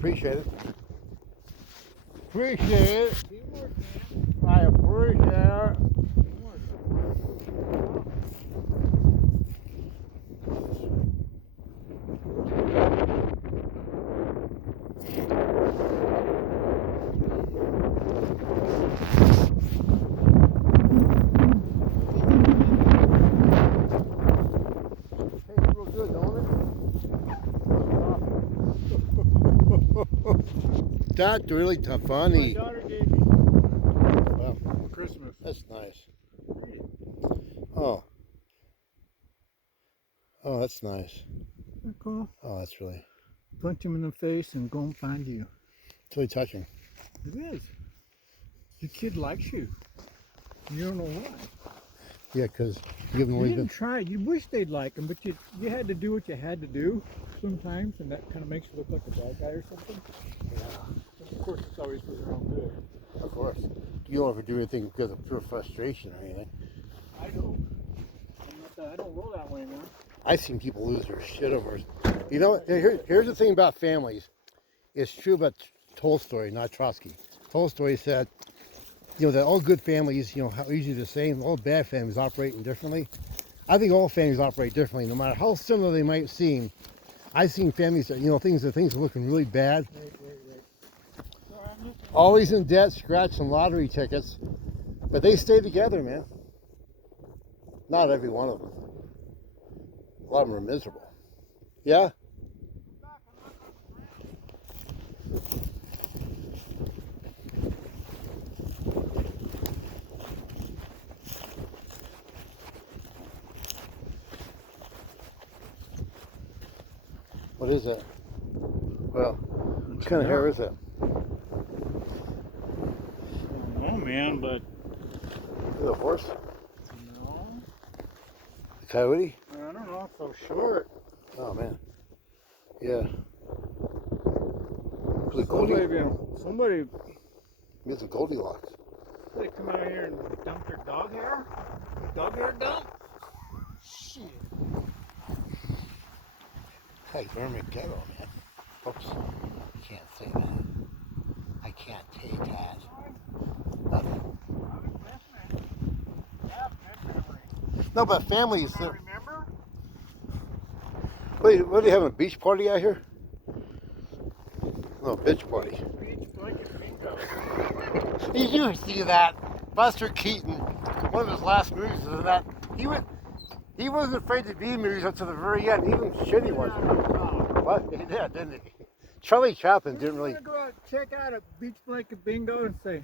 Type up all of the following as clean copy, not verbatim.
appreciate it. Appreciate it. Teamwork, man. I appreciate it. Teamwork. Tastes real good, don't it? That's really My funny. daughter gave me Wow, for Christmas. that's nice. Read it. Oh. Oh, that's nice. Isn't that cool? Oh, that's really, Punch him in the face and go and find you. it's really touching. It is. The kid likes you. You don't know why. Yeah, because you give them You away didn't good. try. You wish they'd like him, but you had to do what you had to do sometimes, and that kind of makes you look like a bad guy or something. Yeah, Of course, it's always for their own good. of course. You don't ever do anything because of pure frustration or anything. I don't. I don't roll that way now. I've seen people lose their shit over. You know, here's the thing about families. It's true about Tolstoy, not Trotsky. Tolstoy said, you know, that all good families, you know, are usually the same. All bad families operating differently. I think all families operate differently, no matter how similar they might seem. I've seen families that, you know, things are looking really bad. Wait. Always in debt, scratching lottery tickets, but they stay together, man. Not every one of them. A lot of them are miserable. Yeah? What is that? Well, what kind of hair is that? Oh man, but Is it a horse? no, A coyote? I don't know. It's so short. Oh man. Yeah. Was it Goldie? Somebody It's a Goldilocks. come out here and dump their dog hair. Dog hair dump. Shit. Hey, Vermin Ghetto, man. Oops. You can't say that. I can't take that. Nothing. No, but families. Remember? Wait, what are you having, a beach party out here? No, bitch party. Beach blanket bingo. Did you see that? Buster Keaton, one of his last movies is that he wasn't afraid to be in movies up to the very end, even shitty ones. What? He did, didn't he? Charlie Chaplin didn't really. Go out, check out a beach blanket bingo and say,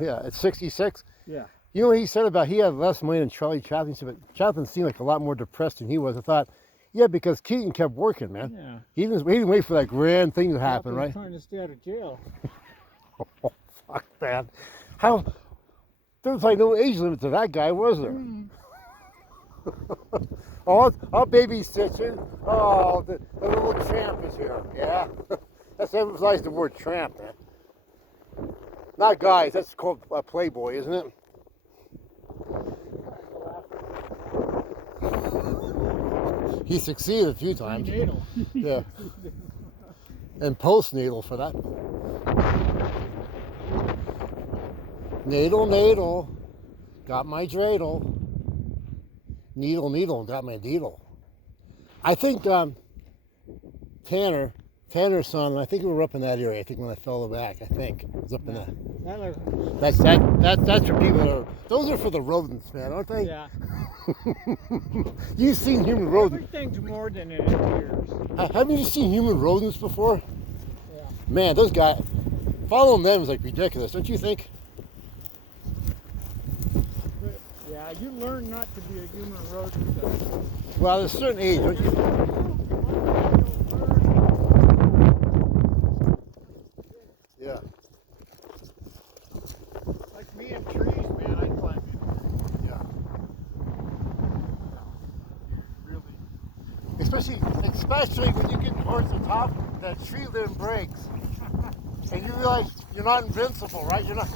Yeah, at 66. yeah. You know what he said about he had less money than Charlie Chaplin? He said, but Chaplin seemed like a lot more depressed than he was. I thought, yeah, because Keaton kept working, man. Yeah. He didn't wait for that grand thing to happen, right? Trying to stay out of jail. Oh, fuck that. How? There was like no age limit to that guy, was there? Oh, I'll babysit you. Oh, the little tramp is here. Yeah. That's emphasized the word tramp, man. Not guys, that's called a playboy, isn't it? He succeeded a few times. Prenatal. Yeah. And postnatal for that. Natal, got my dreidel. Needle, got my needle. I think Tanner's son, I think we were up in that area. I think when I fell back, I think it was up in that. That's for people that are. Those are for the rodents, man, aren't they? Yeah. You've seen human rodents. Everything's more than it appears. Haven't you seen human rodents before? Yeah. Man, those guys, following them is like ridiculous, don't you think? Yeah, you learn not to be a human rodent. Well, at a certain age, don't you? Yeah. Like me and trees, man, I climb in. Yeah. Really. Especially when you get towards the top, that tree limb breaks. And you realize you're not invincible, right? You're not.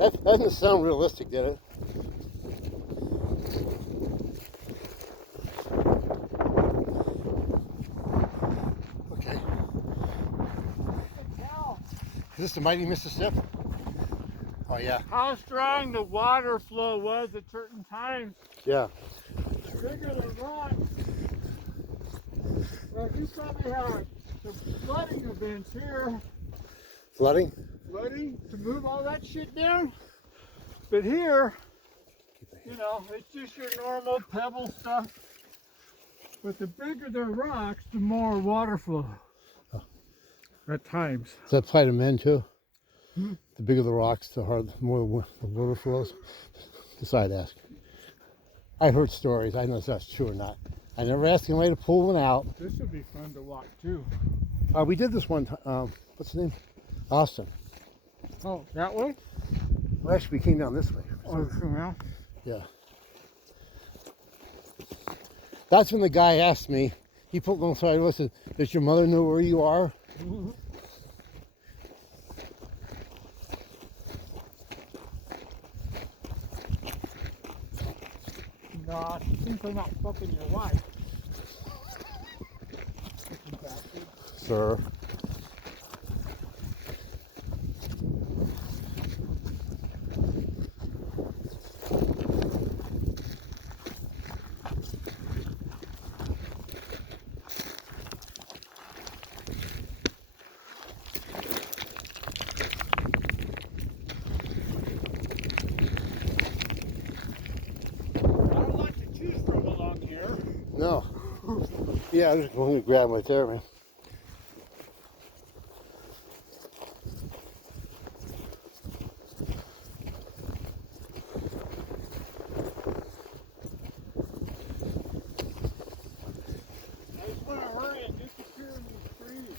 That doesn't sound realistic, did it? Okay. Is this the mighty Mississippi? Oh yeah. How strong the water flow was at certain times. Yeah. Bigger than rock. Well, you probably had some flooding events here. Flooding? Flooding to move all that shit down. But here, you know, it's just your normal pebble stuff. But the bigger the rocks, the more water flow. Oh. At times. Does that apply to men too? Hmm? The bigger the rocks, the more the water flows? Decide to ask. I heard stories. I don't know if that's true or not. I never asked anybody to pull one out. This would be fun to walk too. We did this one time. What's the name? Austin. Oh, that way? Well, actually, we came down this way. Oh, yeah. Yeah. That's when the guy asked me, he put one side of us and said, does your mother know where you are? Mm-hmm. Nah, she thinks I'm not fucking your wife. Sir. No. Yeah, I'm just going to grab right there, man. I just want to hurry and disappear in these trees.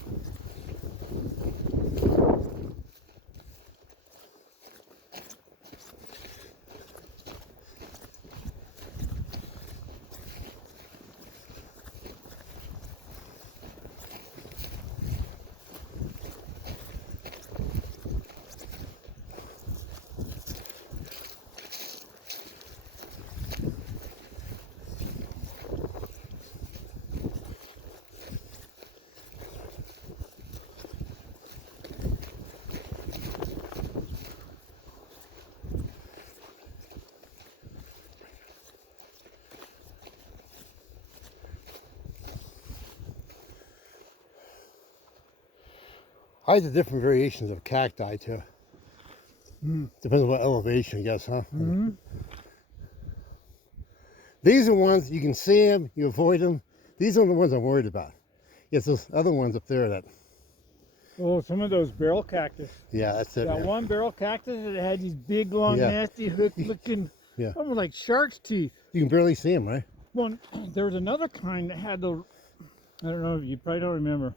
I had the different variations of cacti too. Depends on what elevation, I guess, huh? Mm-hmm. These are ones you can see them, you avoid them. These are the ones I'm worried about. It's those other ones up there that. Oh, some of those barrel cactus. Yeah, that's it. That Man. one barrel cactus that had these big, long, nasty, hook-looking, Yeah. almost like shark's teeth. You can barely see them, right? One, there was another kind that had the, I don't know, you probably don't remember.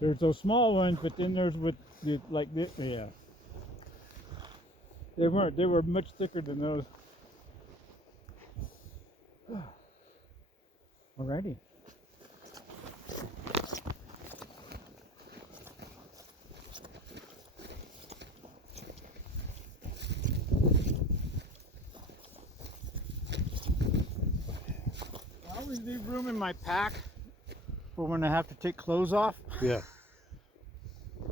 There's those small ones, but then there's with the, like this, yeah. They were much thicker than those. Alrighty. I always leave room in my pack for when I have to take clothes off. Yeah.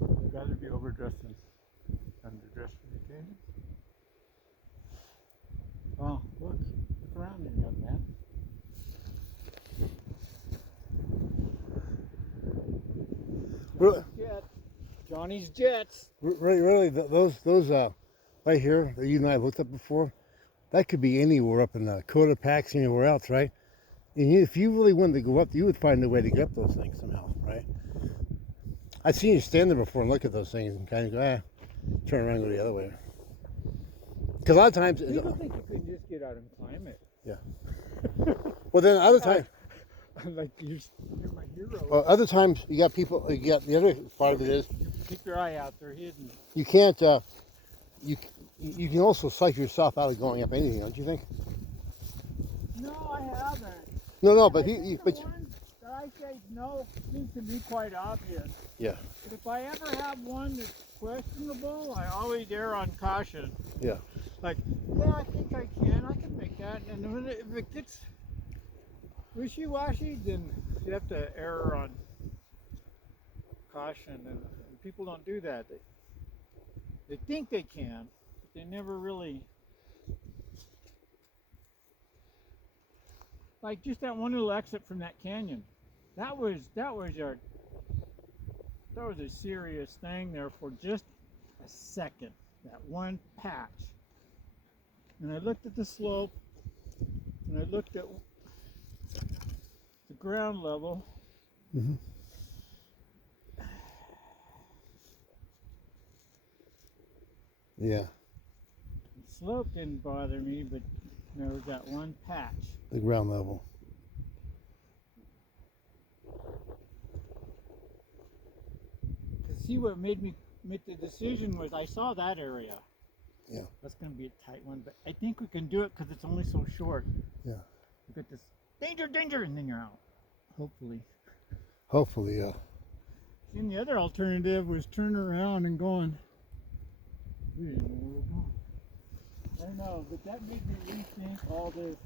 I'd rather be overdressed than underdressed for the occasion. Oh, look around there, young man. Really, Jet. Johnny's Jets. really, those right here that you and I looked up before, that could be anywhere up in the Coda Packs, anywhere else, right? And if you really wanted to go up, you would find a way to get up those things somehow, right? I've seen you stand there before and look at those things and kind of go, turn around and go the other way. Because a lot of times, People think you can just get out and climb it. yeah. Well, then other times, Like you're my hero. well, other times you got people. You got the other part of it is Keep your eye out; they're hidden. you can't. You can also psych yourself out of going up anything, don't you think? No, I haven't. No, but I think he the but one that I eyesight, no, seems to be quite obvious. Yeah. But if I ever have one that's questionable, I always err on caution. Yeah. Like, yeah, I think I can make that. And when if it gets wishy-washy, then you have to err on caution. And people don't do that. They think they can, but they never really. Like just that one little exit from that canyon, that was a serious thing there for just a second. That one patch, and I looked at the slope, and I looked at the ground level. Mm-hmm. Yeah. The slope didn't bother me, but there was that one patch. The ground level. To see what made me make the decision was I saw that area. Yeah. That's going to be a tight one, but I think we can do it because it's only so short. Yeah. You get this danger, danger, and then you're out. Hopefully. Hopefully, yeah. Then the other alternative was turning around and going. We didn't know where we were going. I don't know, but that made me rethink all this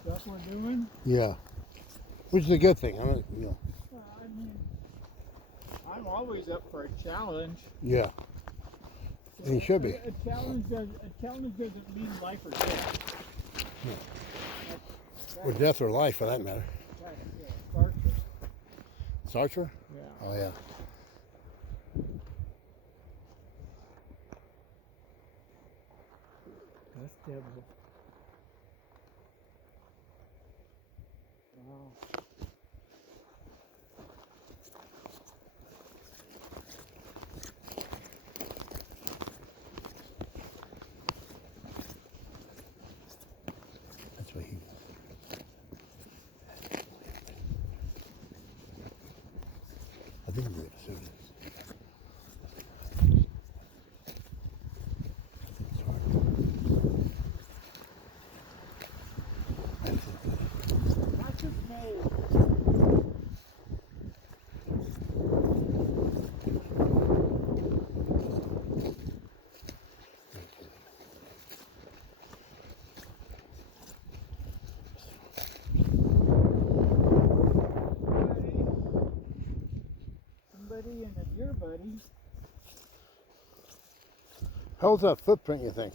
stuff we're doing. Yeah. Which is a good thing. I'm, you know. I mean, I'm always up for a challenge. Yeah. And you should be. A challenge doesn't mean life or death. Yeah. Or death or life, for that matter. Sartre. Sartre? Yeah. Oh, yeah. That's devil. Wow. That's what he. I think I'm going to see this. That's a small. Somebody and a deer buddy. How's that footprint, you think?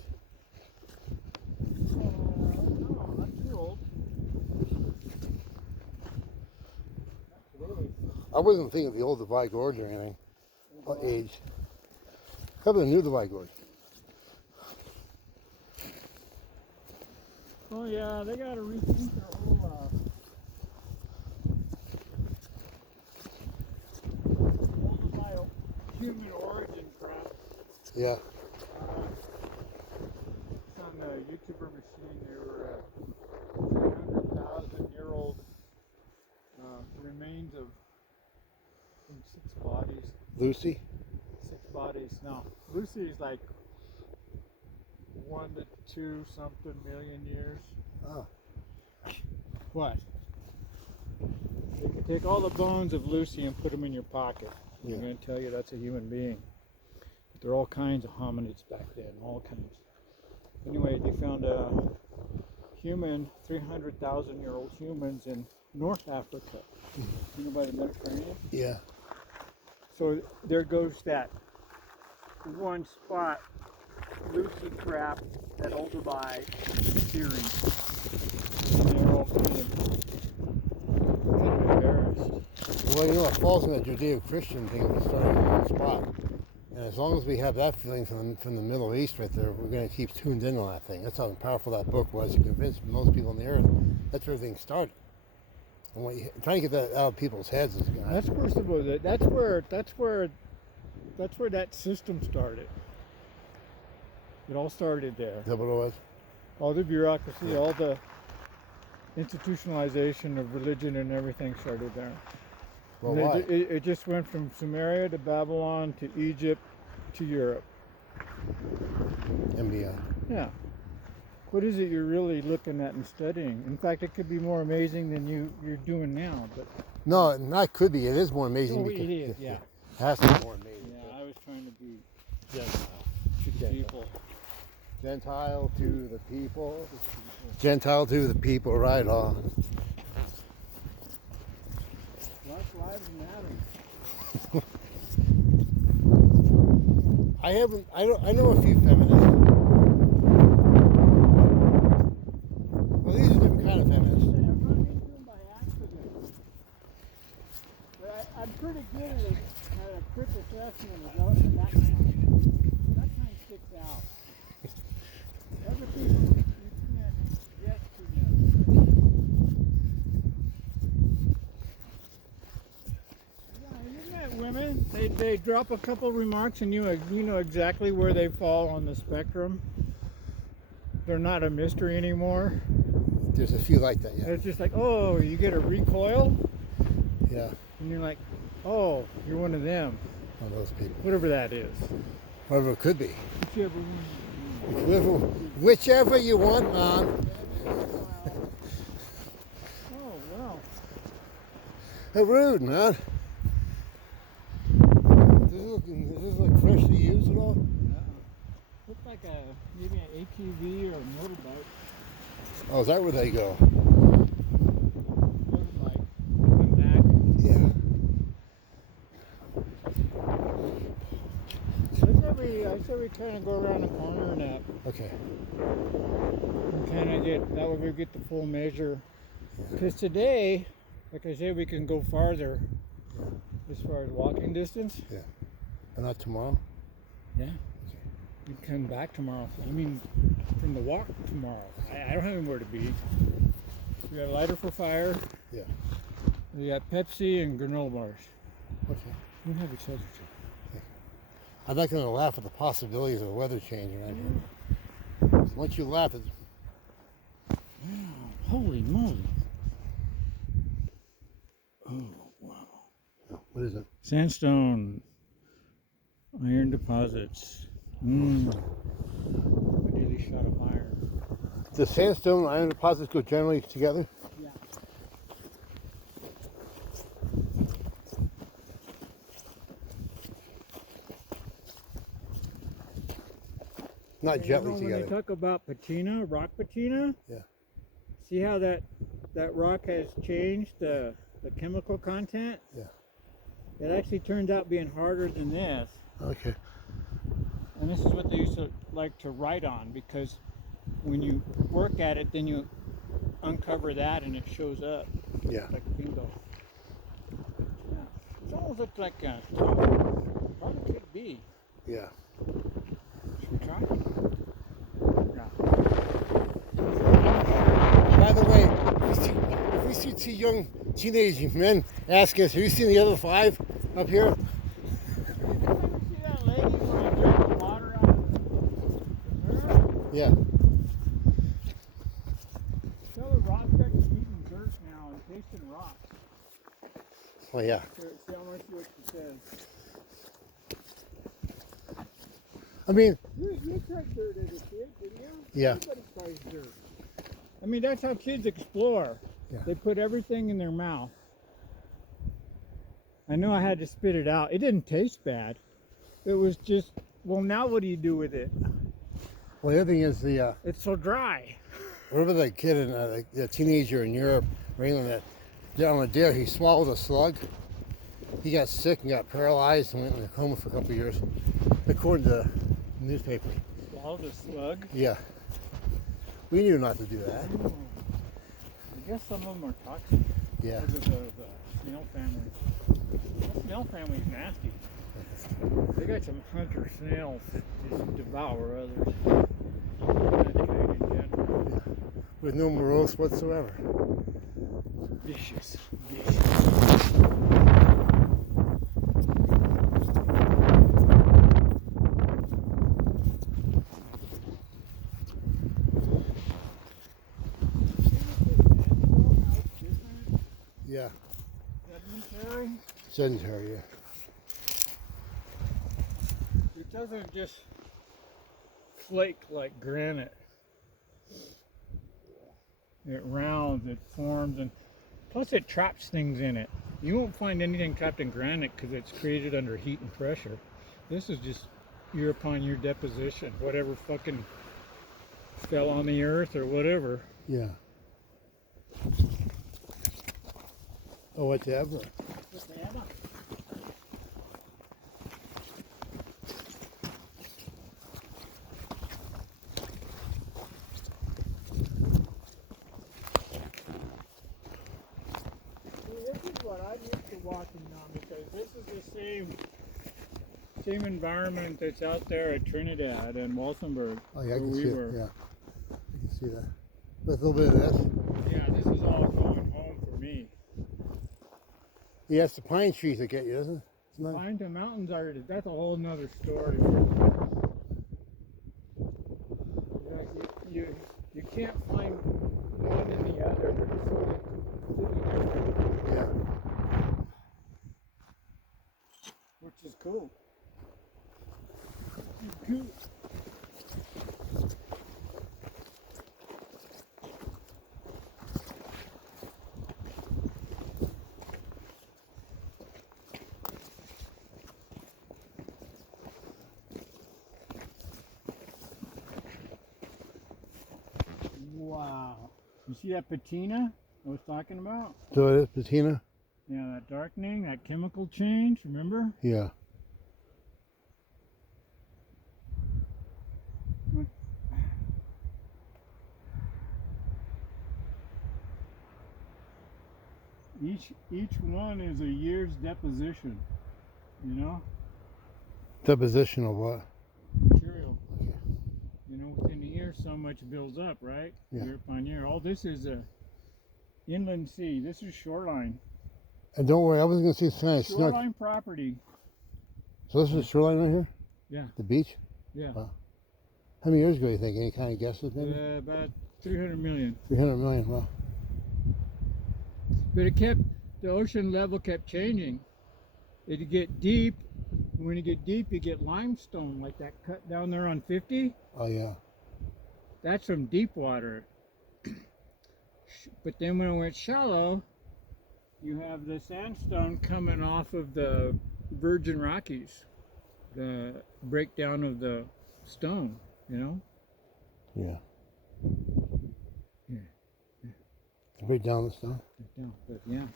No, not too old. I wasn't thinking of the old Divide Gorge or anything. What age? How about the new Divide Gorge? Oh yeah, they got to rethink their whole human origin crap. Yeah. It's on the YouTuber machine. They were 300,000-year-old remains of from 6 bodies. Lucy? 6 bodies. No, Lucy is like 1 to 2 something million years. Oh. What? You can take all the bones of Lucy and put them in your pocket. Yeah. I'm going to tell you that's a human being. But there are all kinds of hominids back then, all kinds. Anyway, they found a human, 300,000-year-old humans in North Africa. You know by the Mediterranean? Yeah. So there goes that one spot, Lucy crap, that Olduvai theory. And they're all kind of embarrassed. Well, you know, it falls in the Judeo-Christian thing. We started in one spot. And as long as we have that feeling from the Middle East right there, we're going to keep tuned in on that thing. That's how powerful that book was to convince most people on the earth that's where everything started. And what trying to get that out of people's heads is going to That's first of all, that's where that system started. It all started there. Is that what it was? All the bureaucracy, all the institutionalization of religion and everything started there. Well, And why? it just went from Sumeria to Babylon to Egypt to Europe. And beyond. Yeah. what is it you're really looking at and studying? In fact, it could be more amazing than you're doing now. But No, not could be. It is more amazing. oh, because, it is, yeah. It has to be more amazing. Yeah, I was trying to be Gentile. to the people. Gentile to the people. Gentile to the people, right on. Black lives matter. I know a few feminists. Well, these are different kind of feminists. I'm running into them by accident. But I'm pretty good at a quick assessment of those and that kind. That kind sticks out. Other people, you can't guess too much. Yeah, you met women. They drop a couple remarks and you know exactly where they fall on the spectrum. They're not a mystery anymore. There's a few like that, yeah. It's just like, oh, you get a recoil, Yeah, and you're like, oh, you're one of them. one of those people. Whatever that is. Whatever it could be. Whichever one. Whichever you want, man. Oh, wow. How rude, man. Does this look freshly used at all? Looks like maybe an ATV or a motorbike. Oh, is that where they go? Motorbike. Come back. Yeah. I said we kind of go around the corner and that. Okay. And kind of that way we get the full measure. Because today, like I said, we can go farther as far as walking distance. Yeah. But not tomorrow? Yeah. You come back tomorrow. I mean, from the walk tomorrow. I don't have anywhere to be. We got a lighter for fire. Yeah. We got Pepsi and granola bars. Okay. We don't have each other. I'm not going to laugh at the possibilities of the weather changing right here. Once you laugh, it's... Wow. Holy moly. Oh, wow. What is it? Sandstone. Iron deposits. A daily shot of iron. Does sandstone and iron deposits go generally together? Yeah. Not gently When together. they talk about patina, rock patina, Yeah. see how that rock has changed the chemical content? Yeah. It actually turns out being harder than this. Okay. And this is what they used to like to write on, because when you work at it, then you uncover that and it shows up. Yeah. Like bingo. Yeah. It almost looks like a probably could be. Yeah. Should we try? Yeah. By the way, if we see two young teenage men ask us, have you seen the other five up here? See that lady when I drank the water out of her? Yeah. Tell the rock that you're eating dirt now and tasting rocks. Oh, yeah. See how much what she says. I mean, You tried dirt as a kid, didn't you? yeah. Everybody tries dirt. I mean, that's how kids explore. Yeah. They put everything in their mouth. I know I had to spit it out. It didn't taste bad. It was just, well, now what do you do with it? Well, the other thing is the, It's so dry. remember the kid in, the teenager in Europe or England that down on a dare, he swallowed a slug. He got sick and got paralyzed and went in a coma for a couple of years, according to the newspaper. Swallowed a slug? Yeah. We knew not to do that. Ooh. I guess some of them are toxic. Yeah. Because of the snail family. That snail family is nasty. They got some hunter snails that just devour others. Mankind in general. With no morals whatsoever. Vicious. Yeah. Sedimentary. Sedentary, yeah. It doesn't just flake like granite. It rounds, it forms, and plus it traps things in it. You won't find anything trapped in granite because it's created under heat and pressure. This is just year upon year deposition. Whatever fucking fell on the earth or whatever. Yeah. Oh, whatever. This is what I'm used to walking on because this is the same environment that's out there at Trinidad and Walsenburg. Oh, yeah, I where can we see were. it. Yeah. I can see that. With a little bit of this. Yeah, this is all going home for me. Yeah, it's the pine trees that get you, isn't it? It's not... Pine to mountains are, that's a whole nother story. You can't find one in the other. They're completely different. Yeah. Which is cool. Cool. Wow. You see that patina I was talking about? So it is patina? Yeah, that darkening, that chemical change, remember? Yeah. Each one is a year's deposition, you know? Deposition of what? Material. You know, within a year so much builds up, right? Yeah. Year upon year. All this is a inland sea. This is shoreline. And don't worry, I was going to say tonight. Shoreline property. So this is the shoreline right here? Yeah. The beach? Yeah. Wow. How many years ago do you think? Any kind of guesses maybe? About 300 million. 300 million, wow. But the ocean level kept changing. It'd get deep. When you get deep, you get limestone, like that cut down there on 50. Oh, yeah. That's from deep water. But then when it went shallow, you have the sandstone coming off of the Virgin Rockies, the breakdown of the stone, you know? Yeah. Yeah. Break down the stone. Breakdown, but yeah.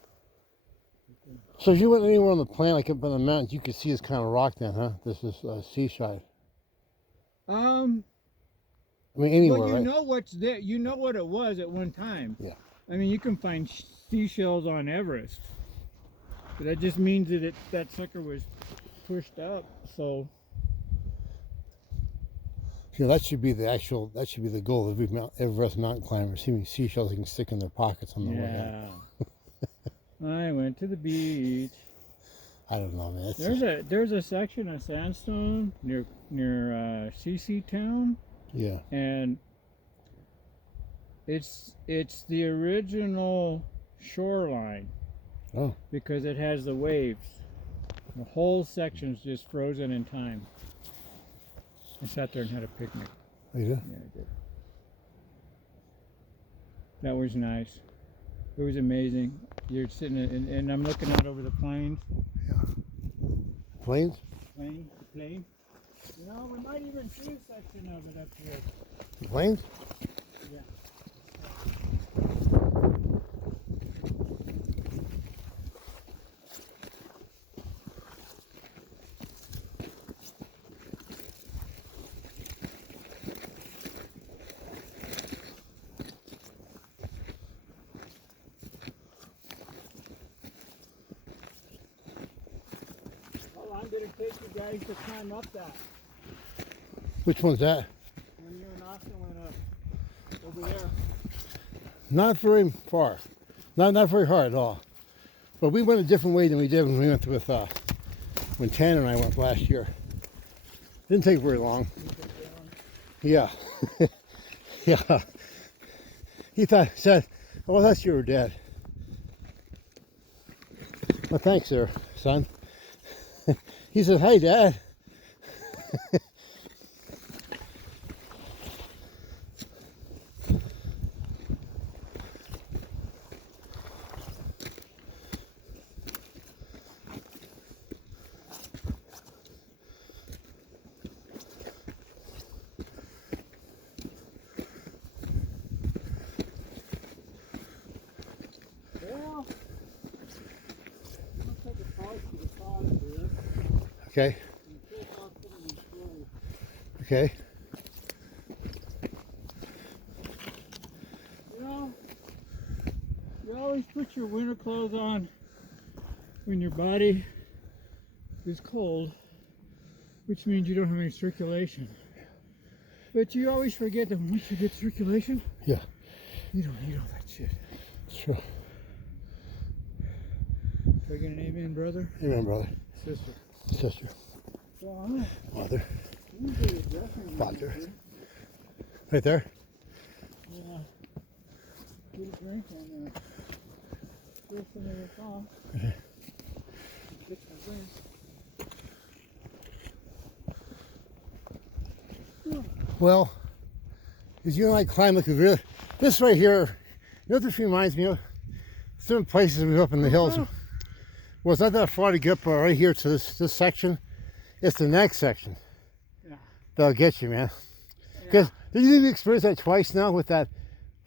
So if you went anywhere on the planet, like up in the mountains, you could see this kind of rock then, huh? This is seaside. I mean, anywhere, well, you right? know what's there. You know what it was at one time. Yeah. I mean, you can find seashells on Everest, but that just means that that sucker was pushed up. So You know, that should be the goal of every Everest mountain climber, seeing seashells they can stick in their pockets on the way up. I went to the beach. I don't know, man. There's a section of sandstone near Flo-Town. Yeah. And it's the original shoreline. Oh. Because it has the waves. The whole section's just frozen in time. I sat there and had a picnic. Oh, you did? Yeah, I did. That was nice. It was amazing. You're sitting and I'm looking out over the plains. Yeah. Plains? The plain. You know, we might even see a section of it up here. The plains? Yeah. Well, I'm going to take you guys to climb up that. Which one's that? When you and Austin went up over there. Not very far. Not very hard at all. But we went a different way than we did when we went with when Tanner and I went last year. Didn't take very long. Yeah. Yeah. He said, oh, that's you were dead. Well, thanks there, son. He said, hey, Dad. Okay. Okay. You know, you always put your winter clothes on when your body is cold, which means you don't have any circulation. But you always forget that once you get circulation, Yeah. you don't need all that shit. Sure. Can I get an amen, brother? Amen, brother. Sister. Sister. Well, Mother. usually a dressing room Father. here. Right there? Yeah. Get a drink and first thing they saw. Okay. Get my drink. Well, as you and I climb, look, really, this right here, you know what this reminds me of? Certain places we go up in the hills. Well, it's not that far to get up right here to this section. It's the next section. Yeah. That'll get you, man. Because did you experience that twice now with that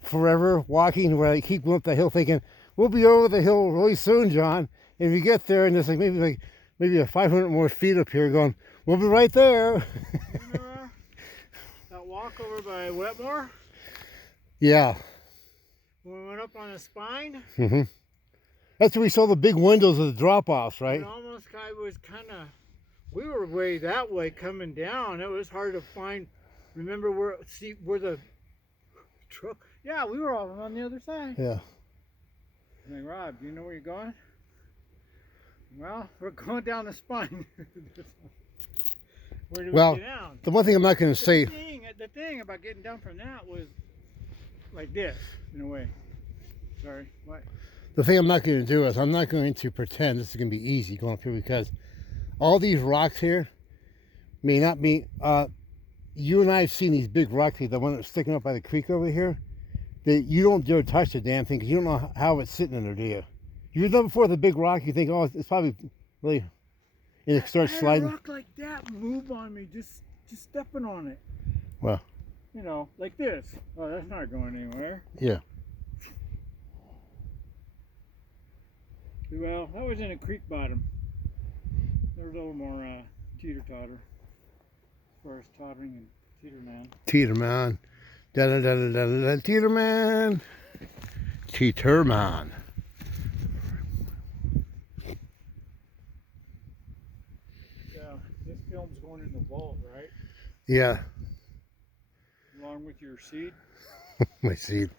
forever walking where I keep going up the hill thinking, we'll be over the hill really soon, John. And you get there and it's like maybe a 500 more feet up here going, we'll be right there. Remember that walk over by Wetmore? Yeah. When we went up on the spine? Mm-hmm. That's where we saw the big windows of the drop-offs, right? It almost was kind of, we were way that way coming down. It was hard to find. Remember where the truck? Yeah, we were all on the other side. Yeah. I'm like, Rob, do you know where you're going? Well, we're going down the spine. Where do we get down? The one thing I'm not going to say. The thing about getting down from that was like this, in a way. Sorry, what? The thing I'm not going to do is I'm not going to pretend this is going to be easy going up here because all these rocks here may not be. You and I have seen these big rocks, the one that's sticking up by the creek over here. That you don't dare touch the damn thing because you don't know how it's sitting in there, do you? You've done before the big rock. You think, oh, it's probably really. And it starts sliding. A rock like that move on me, just stepping on it. Well. You know, like this. Oh, that's not going anywhere. Yeah. Well, that was in a creek bottom. There was a little more teeter-totter as far as tottering and teeter-man. Teeter-man. Da-da-da-da-da-da, teeter-man. Teeter-man. Yeah, this film's going in the vault, right? Yeah. Along with your seed? My seed.